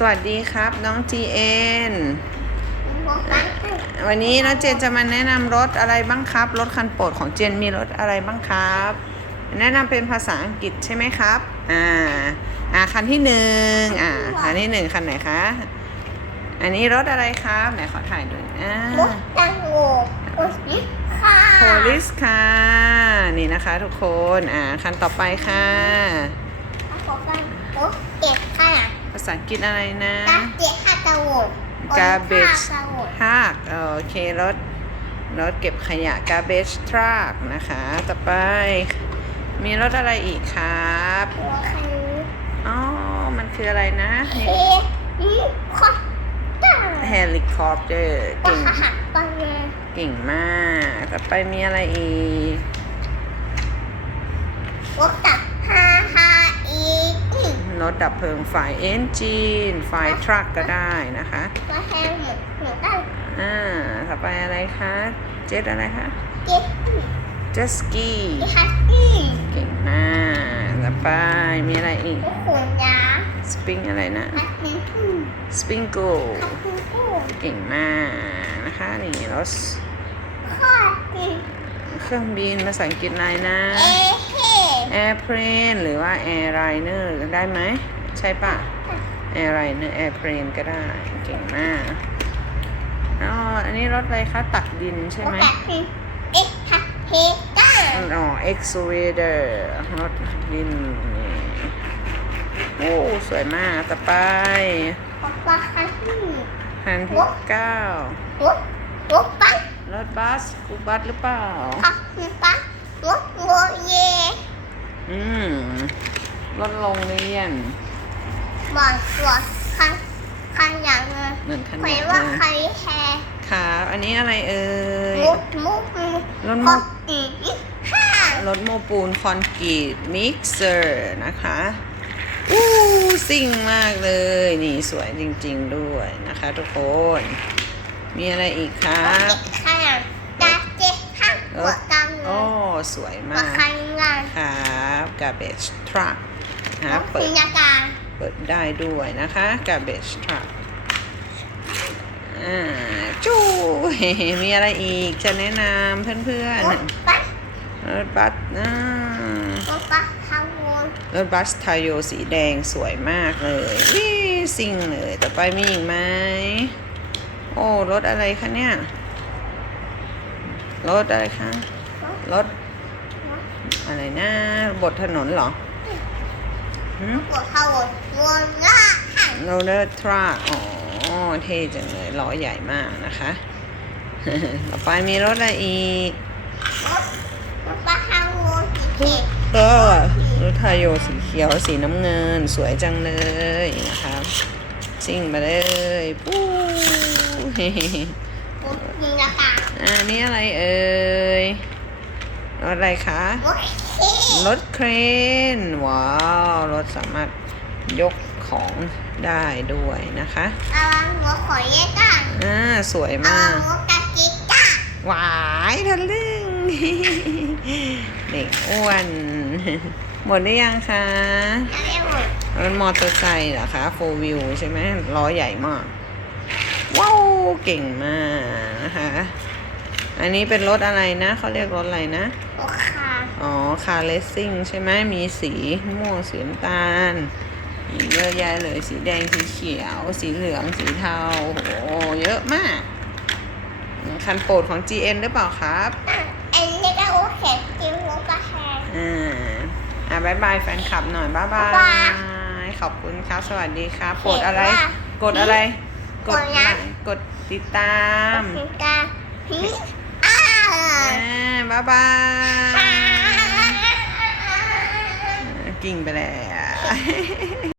สวัสดีครับน้อง GN บอกว่าวันนี้น้องเจนจะมาแนะนำรถอะไรบ้างครับ รถคันโปรดของเจนมีรถอะไรบ้างครับ แนะนำเป็นภาษาอังกฤษใช่ไหมครับ อ่า อ่าคันที่หนึ่งอ่าคันที่หนึ่งคันไหนคะ อันนี้รถอะไรครับไหนขอถ่ายดูอ่ารถตังโง่รถลิฟต์ค่ะโพลิสค่ะ นี่นะคะทุกคน อ่าคันต่อไปค่ะบอกว่ารถเก็บค่ะภา ษาอังกฤษอะไรนะกาเจ็ค่ะตะโวน Garbage ตะโวนทรากโอเครถรถเก็บขยะ garbage truck นะคะ ต่อไป มีรถอะไรอีกครับรถคันนี้อ๋อมันคืออะไรนะ เฮลิคอปเตอร์เฮลิคอปเตอร์ปะเก่งหะปังเลยเก่งมาก ต่อไปมีอะไรอีก รถตักฮาฮาอีก รถดับเพลิงไฟเอนจินไฟทรัคก็ได้นะคะมาแทนหมูหมูได้อ่าต่อไปอะไรคะเจ็ตอะไรคะเก็บเจ็ตสกีที่ฮัตตี้เก่งมากต่อไปมีอะไรอีกรถขนยาสปริงอะไรนะฮัตตี้ทูสปริงโกฮัตตี้ทูเก่งมากนะคะนี่รถข้อตีเครื่องบินภาษาอังกฤษอะไรนะเอเฮ airplane หรือว่า airliner ได้ไหม ใช่ปะ airliner airplane ก็ได้ เก่งมากอ๋ออันนี้รถอะไรคะตักดินใช่ไหมโอกาสคือเอ็กฮัตเฮก้าอ๋อ excavator รถดินนี่โอ้สวยมากต่อไปบอกว่าคันที่คันที่เก้ารถรถบัสรถบัสคูบัสหรือเปล่าขับรถบัสรถโรเย อืมรถโรงเรียนบอลรถคันคันอย่างเงินเหมือนขหมานาดยว่านะใครแฮครับ อันนี้อะไรเอ่ยรถมุกรถรมุกถอีกห้ารถโมปูนคอนกรีตมิกเซอร์นะคะอู้ซิ่งมากเลย นี่สวยจริง ๆด้วยนะคะทุกคน มีอะไรอีกครัรถบเด็กข้างตาเจ๊ข้างหัวกำเงิ โอ้นสวยหัวมากคันงานครับ garbage truck รนะถเปิพิดญญาการเปิดได้ด้วยนะคะ garbage truck อ่าจู้ มีอะไรอีกจะแนะนำเพื่อนรถบัสๆ รถบัสอ่ารถบัสทางวนรถบัสไทโยสีแดงสวยมากเลยวิซิ่งเลย ต่อไปมีอีกไหม โอ้ รถอะไรคะเนี่ย รถอะไรคะ รถ อะไรนะบทถนนเหรอหืมหัวเขาวนวนล่าข้างโรลเลอร์ทรัคอ๋อ เท่จังเลยล้อใหญ่มากนะคะ ต่อไปมีรถอะไรอีกรถรถบัสทางวนสีเขียวก็รถไทโยสีเขียวสีน้ำเงินสวยจังเลยนะครับซิ่งมาเลยปู้รถพิญญาการอ่านี่อะไรเอ่ย รถอะไรคะรถเข็นรถเครนว้าวรถสามารถยกของได้ด้วยนะคะเอาหัวขอยแยกกันอ่าสวยเอามากหัวกะกิก้าหวายทะลึ่งเด็กอ้วนหมดหรือยังคะแล้วเรียกหมดรถมอเตอร์ไซค์เหรอคะโฟวิวใช่ไหมล้อใหญ่มาก ว้าว เก่งมากนะคะ อันนี้เป็นรถอะไรนะ เขาเรียกรถอะไรนะโอคาอ๋อ คาร์เลสซิ่งใช่ไหมมีสีม่วงสีน้ำตาลมีเยอะแยะเลยสีแดงสีเขียว สีเหลืองสีเทาโอ้โหเยอะมาก คันโปรดของ GN หรือเปล่าครับอันนี้ก็โอเคจิ๋วหัวกระแทกอ่าอะบายบายแฟนคลับหน่อยบายบาบ๊ายบายยขอบคุณครับ สวัสดีครับกดอะไรเห็นว่ากดอะไร กดยังกดติดตาม พิงกาพิงอ้า อ่า บายบาย กิ่งไปแล้ว